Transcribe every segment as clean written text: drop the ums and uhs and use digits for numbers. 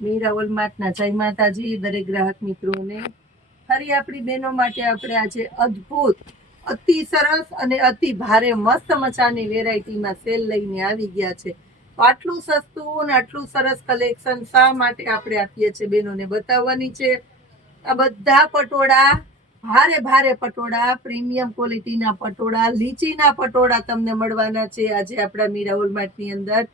મીરા વોલમાર્ટના જય માતાજી દરેક ગ્રાહક મિત્રોને. ફરી આપણી બહેનો માટે આપણે આજે અદ્ભુત, અતિ સરસ અને અતિ ભારે મસ્ત મચાની વેરાયટીમાં સેલ લઈને આવી ગયા છે. તો આટલું સસ્તું અને આટલું સરસ કલેક્શન શા માટે આપણે આપીએ છીએ બહેનોને બતાવવાની છે. આ બધા પટોળા ભારે ભારે પટોળા, પ્રીમિયમ ક્વોલિટીના પટોળા, લીચીના પટોળા તમને મળવાના છે આજે આપણા મીરા વોલમાર્ટની અંદર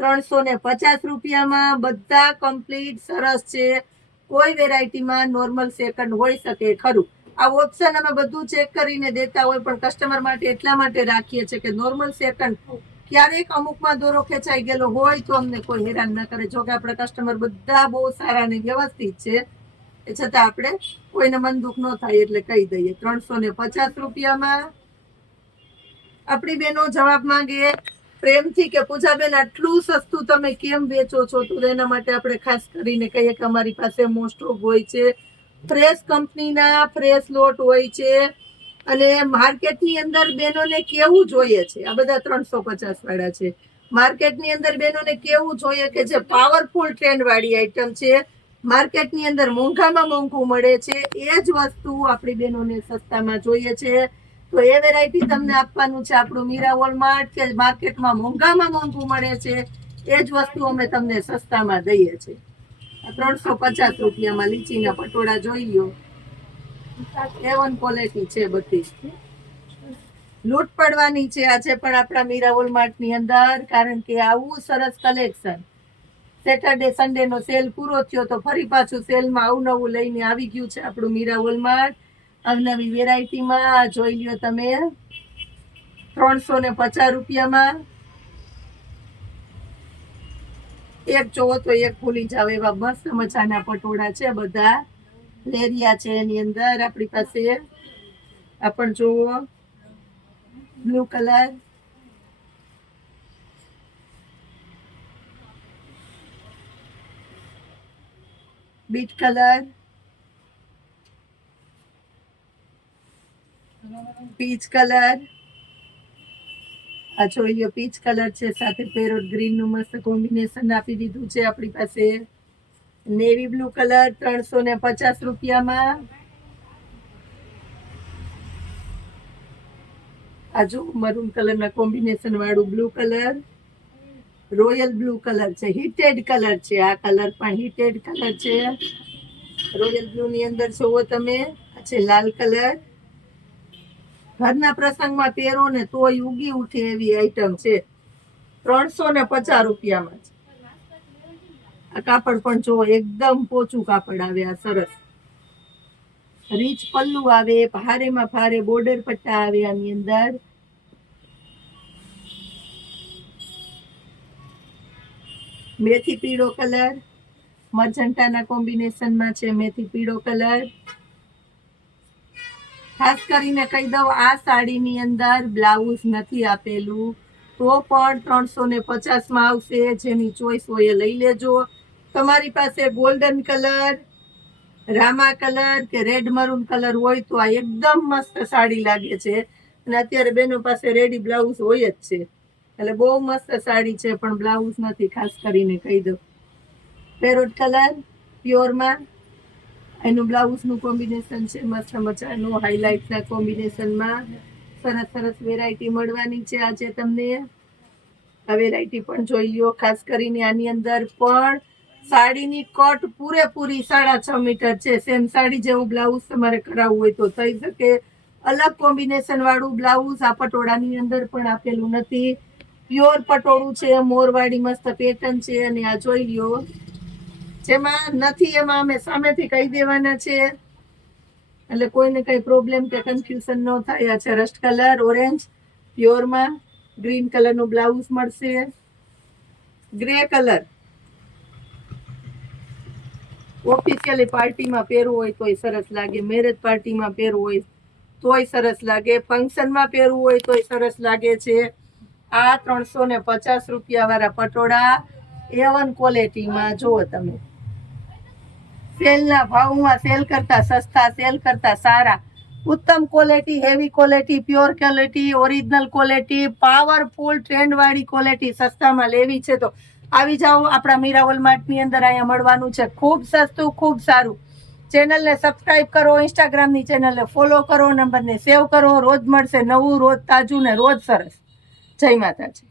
350 રૂપિયામાં. બધા કમ્પ્લીટ સરસ છે. કોઈ વેરાયટીમાં નોર્મલ સેકન્ડ હોઈ શકે ખરું. આ ઓપ્શન અમે બધું ચેક કરીને દેતા હોય, પણ કસ્ટમર માટે એટલા માટે રાખીએ છીએ કે નોર્મલ સેકન્ડ ક્યારેક અમુકમાં દોરો ખેંચાઈ ગયેલો હોય તો અમને કોઈ હેરાન ના કરે. જો કે આપણા કસ્ટમર બધા બહુ સારા અને વ્યવસ્થિત છે, એ છતાં આપણે કોઈને મન દુઃખ ન થાય એટલે કહી દઈએ. 350 રૂપિયામાં. આપણી બહેનો જવાબ માંગે પ્રેમથી કે પૂજાબેન આટલું સસ્તું તમે કેમ વેચો છો? તો એના માટે આપણે ખાસ કરીને કહીએ કે અમારી પાસે મોસ્ટ ઓફ હોય છે ફ્રેશ કંપનીના ફ્રેશ લોટ હોય છે, અને માર્કેટની અંદર બહેનોને કેવું જોઈએ છે, આ બધા 350 વાળા છે. માર્કેટની અંદર બહેનોને કેવું જોઈએ કે જે પાવરફુલ ટ્રેન્ડ વાળી આઈટમ છે, માર્કેટની અંદર મોંઘામાં મોંઘું મળે છે, એ જ વસ્તુ આપણી બહેનોને સસ્તામાં જોઈએ છે. તો એ વેરાયટી તમને આપવાનું છે આપણું મીરા વોલમાર્ટ, કે માર્કેટમાં મોંઘામાં મોંઘું મળે છે એ જ વસ્તુ અમે તમને સસ્તામાં દઈએ છીએ. 350 રૂપિયામાં લીચીના પટોળા જોઈ લો. A1 ક્વોલિટી છે બધી. લૂંટ પડવાની છે આજે પણ આપણા મીરા વોલમાર્ટની અંદર, કારણ કે આવું સરસ કલેક્શન. સેટરડે સન્ડે નો સેલ પૂરો થયો તો ફરી પાછું સેલમાં અવનવું લઈને આવી ગયું છે આપણું મીરા વોલમાર્ટ. અવનવી વેરાયટીમાં જોઈ લ્યો તમે. 350 રૂપિયામાં. એક જોવો તો એક ભૂલી જાવ એવા મસ્ત મજાના પટોળા છે. બધા લેરિયા છે એની અંદર આપણી પાસે. આ પણ જોવો, blue colour, bit colour, peach colour. આ જોઈ લો પીચ કલર છે, સાથે પેરોટ ગ્રીન નું મસ્ત કોમ્બિનેશન આપી દીધું છે આપણી પાસે. નેવી બ્લુ કલર 350 રૂપિયામાં. આ જો મરૂન કલર ના કોમ્બિનેશન વાળું blue colour, royal blue colour છે, હીટેડ કલર છે. આ કલર પણ હીટેડ કલર છે. રોયલ બ્લુ ની અંદર જોવો તમે. આ છે લાલ કલર. ઘરના પ્રસંગમાં પહેરો ને તોય ઉગી ઉઠે એવી આઈટમ છે. 350 રૂપિયામાં છે. આ કાપડ પણ જો એકદમ પોચું કાપડ આવે. આ સરસ રીચ પલ્લુ આવે, ભારેમાં ભારે બોર્ડર પટ્ટા આવે આની અંદર. મેથી પીળો કલર, મરજન્ટાના કોમ્બિનેશનમાં છે મેથી પીળો કલર. ખાસ કરીને કહી દઉં, આ સાડીની અંદર બ્લાઉઝ નથી આપેલું તો પણ 350માં આવશે. જેની ચોઈસ હોય એ લઈ લેજો. તમારી પાસે ગોલ્ડન કલર, રામા કલર કે રેડ મરૂન કલર હોય તો આ એકદમ મસ્ત સાડી લાગે છે. અને અત્યારે બેનો પાસે રેડી બ્લાઉઝ હોય જ છે, એટલે બહુ મસ્ત સાડી છે, પણ બ્લાઉઝ નથી. ખાસ કરીને કહી દઉં, પેરોટ કલર પ્યોરમાં એનું બ્લાઉઝનું કોમ્બિનેશન છે મસ્ત મજાનું હાઇલાઇટના કોમ્બિનેશનમાં. સરસ સરસ વેરાયટી મળવાની છે આજે તમને. આ વેરાયટી પણ જોઈ લ્યો. ખાસ કરીને આની અંદર પણ સાડીની કટ પૂરેપૂરી 6.5 મીટર છે. સેમ સાડી જેવું બ્લાઉઝ તમારે કરાવવું હોય તો થઈ શકે. અલગ કોમ્બિનેશન વાળું બ્લાઉઝ આ પટોળાની અંદર પણ આપેલું નથી. પ્યોર પટોળું છે, મોરવાડી મસ્ત પેટર્ન છે. અને આ જોઈ લ્યો, જેમાં નથી એમાં અમે સામેથી કહી દેવાના છે, એટલે કોઈને કઈ પ્રોબ્લેમ કે કન્ફ્યુઝન ન થાય. આ છે રસ્ટ કલર ઓરેન્જ પ્યોરમાં. ગ્રીન કલરનું બ્લાઉઝ મળશે. ગ્રે કલર ઓફિશિયલી પાર્ટીમાં પહેરવું હોય તોય સરસ લાગે, મેરેજ પાર્ટીમાં પહેરવું હોય તોય સરસ લાગે, ફંક્શનમાં પહેરવું હોય તોય સરસ લાગે છે. આ 350 રૂપિયા વાળા પટોળા A1 ક્વોલિટીમાં જુઓ તમે. સેલના ભાવમાં સેલ કરતા સસ્તા, સેલ કરતા સારા, ઉત્તમ quality, heavy quality, pure quality, original quality, powerful trend વાળી ક્વોલિટી સસ્તામાં લેવી છે તો આવી જાઓ આપણા મીરાવલ માર્ટની અંદર. અહીંયા મળવાનું છે ખૂબ સસ્તું, ખૂબ સારું. ચેનલને સબસ્ક્રાઇબ કરો, ઇન્સ્ટાગ્રામની ચેનલને ફોલો કરો, નંબરને સેવ કરો. રોજ મળશે નવું, રોજ તાજું ને રોજ સરસ. જય માતાજી.